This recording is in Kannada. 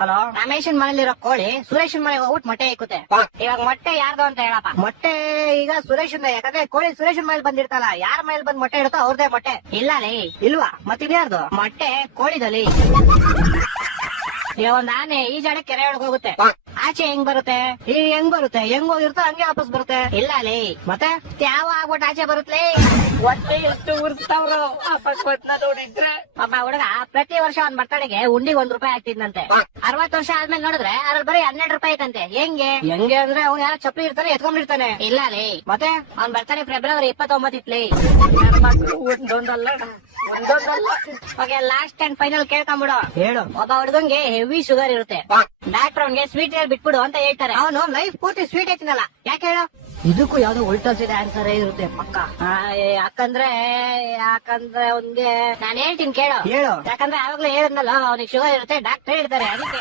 ಹಲೋ, ರಮೇಶನ್ ಮನೇಲಿರೋ ಕೋಳಿ ಸುರೇಶನ್ ಮನೆಗೆ ಹೋಗ್ಬಿಟ್ಟು ಮೊಟ್ಟೆ ಇಕ್ಕುತ್ತೆ. ಇವಾಗ ಮೊಟ್ಟೆ ಯಾರ್ದು ಅಂತ ಹೇಳಪ್ಪ. ಮೊಟ್ಟೆ ಈಗ ಸುರೇಶನ್, ಯಾಕಂದ್ರೆ ಕೋಳಿ ಸುರೇಶನ್ ಮನೇಲಿ ಬಂದಿರ್ತಲ್ಲ, ಯಾರ ಮನೇಲಿ ಬಂದ್ ಮೊಟ್ಟೆ ಇಡುತ್ತೋ ಅವ್ರದೇ ಮೊಟ್ಟೆ. ಇಲ್ಲ ಲೇ, ಇಲ್ವಾ? ಮತ್ತಿನ್ಯಾರ್ದು ಮೊಟ್ಟೆ? ಕೋಳಿದಲ್ಲಿ. ಈಗ ಒಂದ್ ಆನೆ ಈಜಾಡಕ್ ಕೆರೆ ಒಳಗ್ ಹೋಗುತ್ತೆ, ಆಚೆ ಹೆಂಗ್ ಬರುತ್ತೆ? ಈಗ ಹೆಂಗ್ ಬರುತ್ತೆ? ಹೆಂಗ್ ಹೋಗಿರ್ತೋ ಹಂಗೆ ವಾಪಸ್ ಬರುತ್ತೆ. ಇಲ್ಲ ಲೇ, ಮತ್ತೆ ಯಾವ ಆಗ್ಬಿಟ್ಟು ಆಚೆ ಬರುತ್ತಲೇ? ಹೊಟ್ಟೆ ಎಷ್ಟು ಉರ್ಸ್ತಾವ್ರು ನೋಡಿದ್ರೆ. ಒಬ್ಬ ಹುಡುಗ ಪ್ರತಿ ವರ್ಷ ಒಂದ್ ಬರ್ತಡೆಗೆ ಉಂಡಿಗೆ ₹1 ಆಗ್ತಿದ್ನಂತೆ. 60 ವರ್ಷ ಆದ್ಮೇಲೆ ನೋಡಿದ್ರೆ ಅದ್ರಲ್ಲಿ ಬರೀ ₹12 ಐತಂತೆ. ಹೆಂಗೆ ಅಂದ್ರೆ ಅವ್ನು ಯಾರೋ ಚಪ್ಪಲಿ ಇರ್ತಾನೆ ಎತ್ಕೊಂಡಿರ್ತಾನೆ. ಇಲ್ಲ ಲೇ, ಮತ್ತೆ ಅವ್ನ್ ಬರ್ತಡೆ ಫೆಬ್ರವರಿ 29 ಇತ್ಲೇ. ಒಂದೊಂದಲ್ಲ. ಓಕೆ, ಲಾಸ್ಟ್ ಅಂಡ್ ಫೈನಲ್ ಕೇಳ್ಕೊಂಡ್ಬಿಡು. ಹೇಳು. ಒಬ್ಬ ಹುಡುಗಂಗೆ ಹೆವಿ ಶುಗರ್ ಇರುತ್ತೆ, ಡಾಕ್ಟರ್ ಅವ್ನಿಗೆ ಸ್ವೀಟ್ ಹೇಳಿ ಬಿಟ್ಬಿಡು ಅಂತ ಹೇಳ್ತಾರೆ. ಅವನು ಲೈಫ್ ಪೂರ್ತಿ ಸ್ವೀಟ್ ಐತಿನಲ್ಲ, ಯಾಕೆ ಹೇಳು? ಇದಕ್ಕೂ ಯಾವ್ದೋ ಉಲ್ಟಲ್ಸಿದ ಆನ್ಸರ್ ಇರುತ್ತೆ ಪಕ್ಕ. ಯಾಕಂದ್ರೆ ಅವ್ನ್ಗೆ ನಾನು ಹೇಳ್ತೀನಿ ಕೇಳು. ಯಾಕಂದ್ರೆ ಆವಾಗ್ಲೇ ಹೇಳಿದ್ನಲ್ಲ, ಅವ್ನಿಗೆ ಶುಗರ್ ಇರುತ್ತೆ, ಡಾಕ್ಟರ್ ಹೇಳ್ತಾರೆ ಅದಕ್ಕೆ.